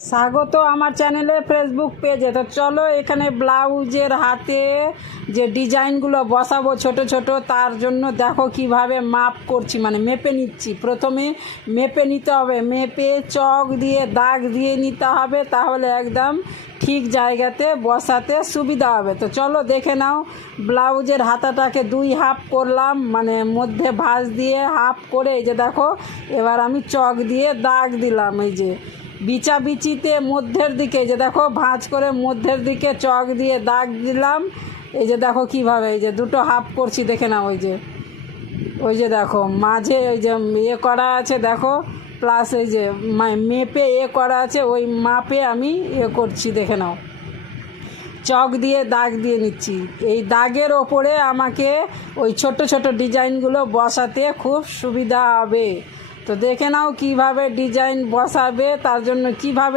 স্বাগত আমার চ্যানেলে ফেসবুক পেজে। তো চলো এখানে ব্লাউজের হাতে যে ডিজাইনগুলো বসাবো ছোট ছোট, তার জন্য দেখো কিভাবে মাপ করছি, মানে মেপে নিচ্ছি। প্রথমে মেপে নিতে হবে, মেপে চক দিয়ে দাগ দিয়ে নিতে হবে, তাহলে একদম ঠিক জায়গাতে বসাতে সুবিধা হবে। তো চলো দেখে নাও। ব্লাউজের হাতাটাকে 2 হাফ করলাম, মানে মধ্যে ভাঁজ দিয়ে হাফ করে, এই যে দেখো এবার আমি চক দিয়ে দাগ দিলাম। এই যে বিচিতে মধ্যের দিকে, যে দেখো ভাঁজ করে মধ্যের দিকে চক দিয়ে দাগ দিলাম। এই যে দেখো কিভাবে, এই যে দুটো হাফ করছি, দেখে নাও। ওই যে দেখো মাঝে ওই যে করা আছে, দেখো প্লাস এই যে মেপে করা আছে, ওই মাপে আমি করছি, দেখে নাও। চক দিয়ে দাগ দিয়ে নিচ্ছি। এই দাগের ওপরে আমাকে ওই ছোট ছোট ডিজাইনগুলো বসাতে খুব সুবিধা হবে। তো দেখে নাও কিভাবে ডিজাইন বসাবে, তার জন্য কিভাবে